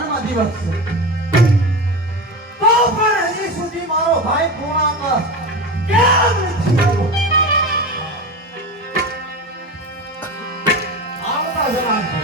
જન્મદિવસ છે તો પણ હજી સુધી મારો ભાઈ પૂર્ણાંક કેમ નથી આવ્યો? આવતા જવાન છે.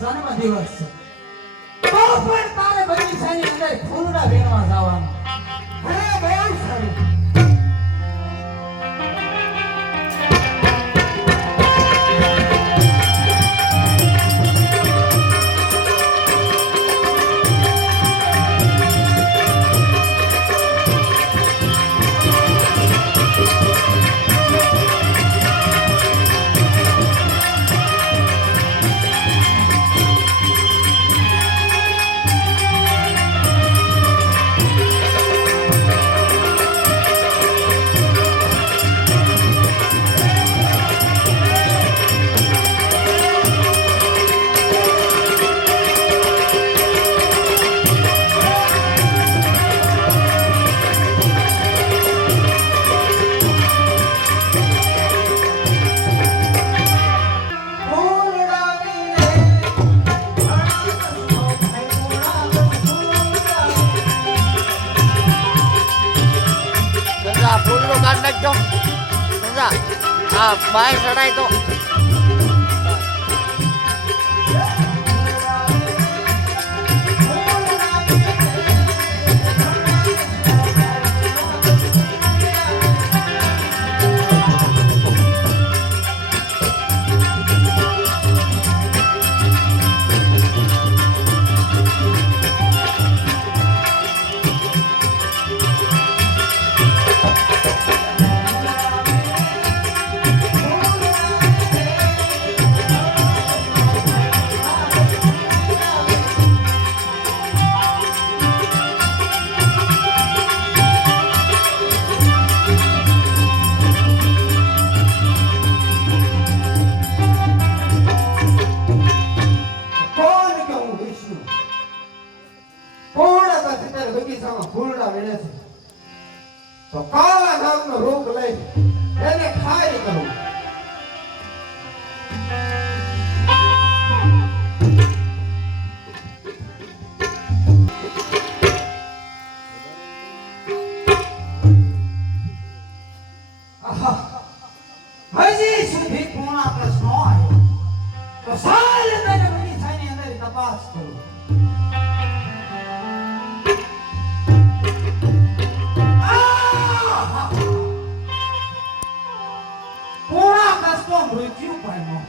જન્મદિવસ છે તો પણ તારે બગીચાની અંદર ફૂલડા વીણવા જવાનું. અરે બહુ સારું. બાય ચડાય તો ફૂલડા વીણે છે તો કાળા નાગનો રોગ લઈ એને ખાઈ કરું. હજી સુધી પૂર્ણાંક ન આવ્યો તો સાલે તને બગીચાની અંદર તપાસ કરું. મૃત્યુ પામ્યો.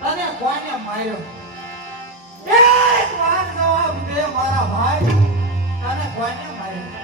તને કોને માર્યો? એક વાર જવાબ દે મારા ભાઈ, તને કોને માર્યો?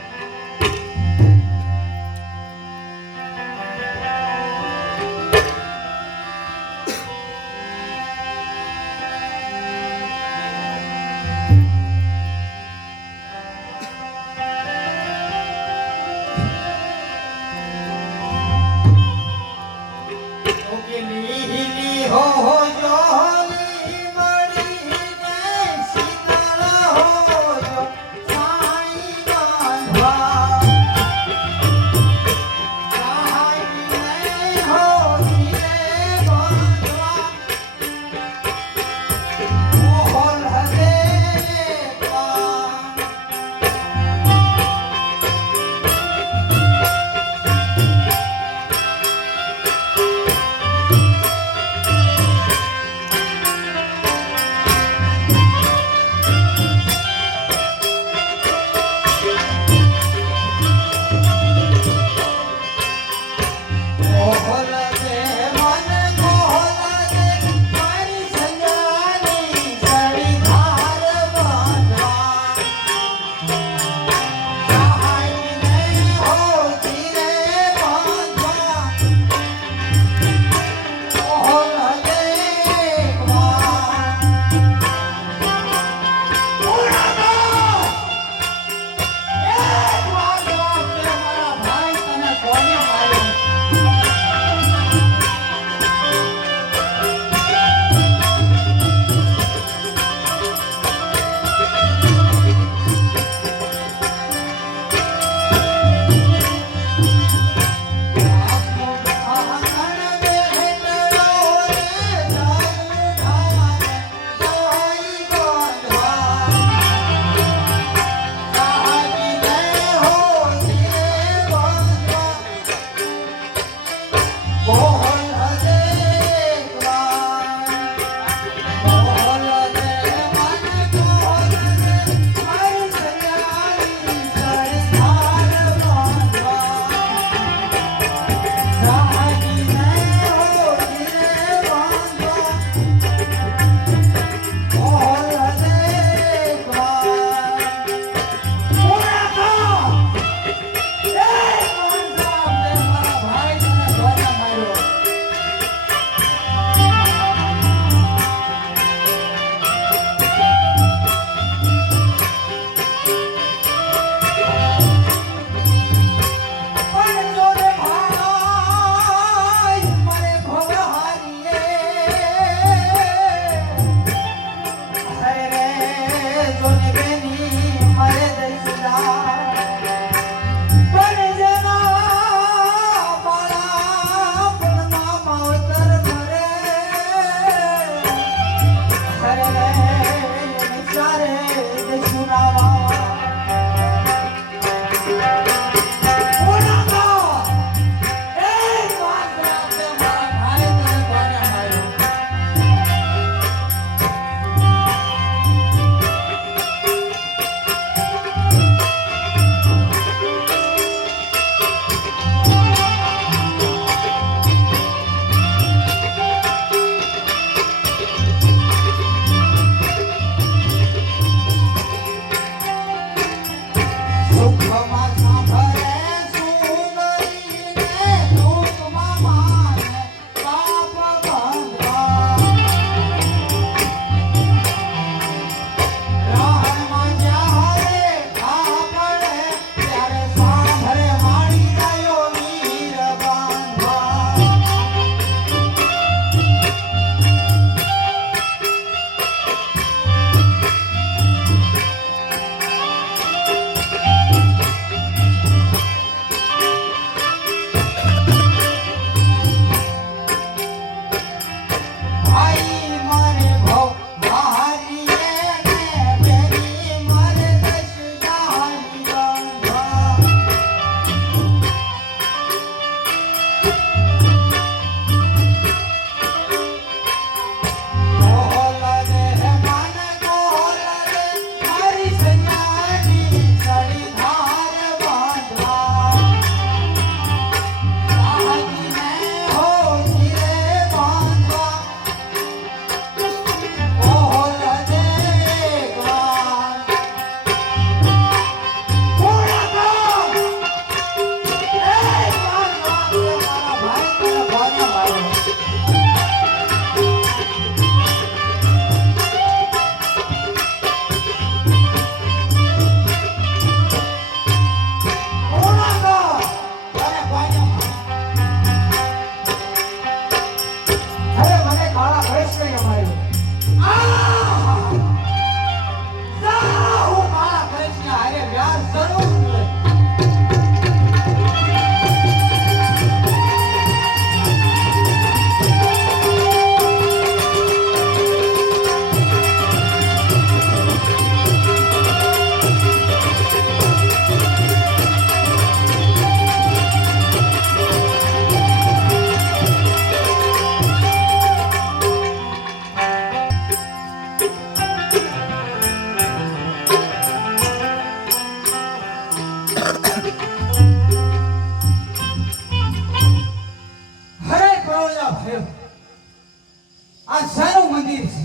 આ શાનું મંદિર છે?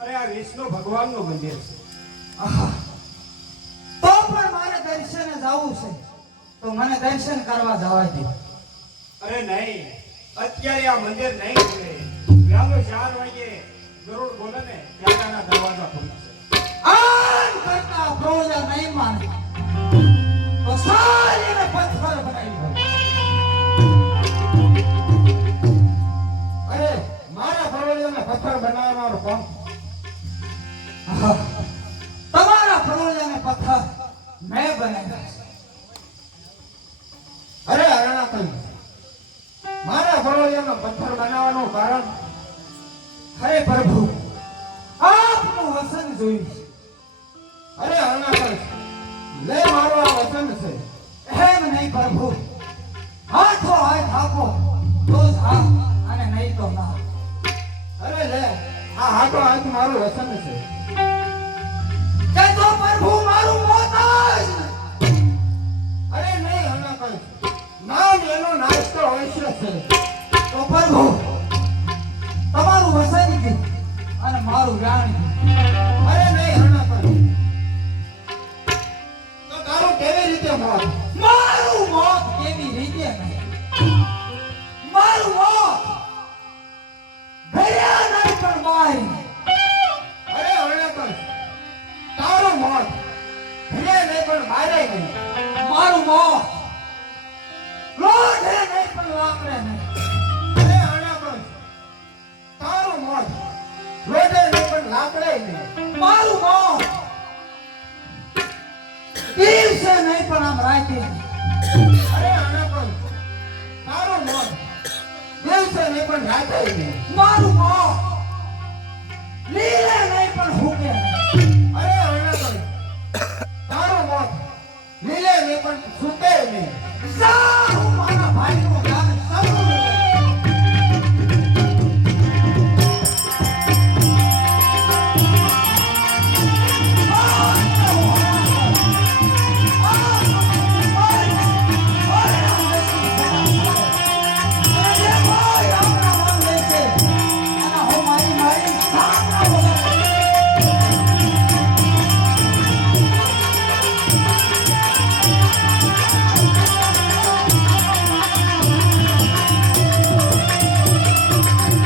અરે આ વિષ્ણુ ભગવાનનું મંદિર છે. આહા. તો પણ મારે દર્શને જવું છે, તો મને દર્શન કરવા જવા દો. અરે નહીં, અત્યારે આ મંદિર નહીં ખુલે. વહેલો 4 વાગે ગરુડ બોલે ને ત્યાંના દરવાજા ખુલશે. આમ કરતા પ્રોજા નહીં માને તો સારીને પથ્થર બનાવી દો. અરે મારા ફરવળીઓને પથ્થર બનાવનારો કોણ? આહા. તમારા પ્રોજાને પથ્થર મેં બનાવ્યા છે. અરે અરણાકલ, મારા ફરવળીઓને પથ્થર બનાવવાનું કારણ? હે પ્રભુ, આપનું વસન જોયું છે. અરે અરણાકલ, લે મારો આ વચન છે. એમ નહીં પ્રભુ, હાથો હાથ આપો તો જ હા, અને નહીં તો ના. અરે લે, આ હાથો હાથ મારું વચન છે. કે તો પ્રભુ મારું મોત જ. અરે નહીં અરણાકલ, નામ એનો નાસ્તો અવશ્ય છે. તો પ્રભુ તમારું વસન કી અને મારું વ્યાણ કી. અરે નહીં અરણાકલ, તો તારું કેવી રીતે મોત? મારું મોત કેવી રીતે નહીં? મારું મોત ભર્યા નહીં પણ મારી. અરે અરણાકલ, તારું મોત ભલે નહીં પણ મારે નહીં. મારું મોત લોઢે નહીં પણ લાકડે નહીં. અરે અરણાકલ, તારું મોત લોઢે નહીં પણ લાકડે નહીં. મારું મોત દિવસે નહીં પણ આમ રાતે નહીં. અરે અરણાકલ, તારું મોત દિવસે નહીં પણ રાતે નહીં. મારું મોત લીલા જા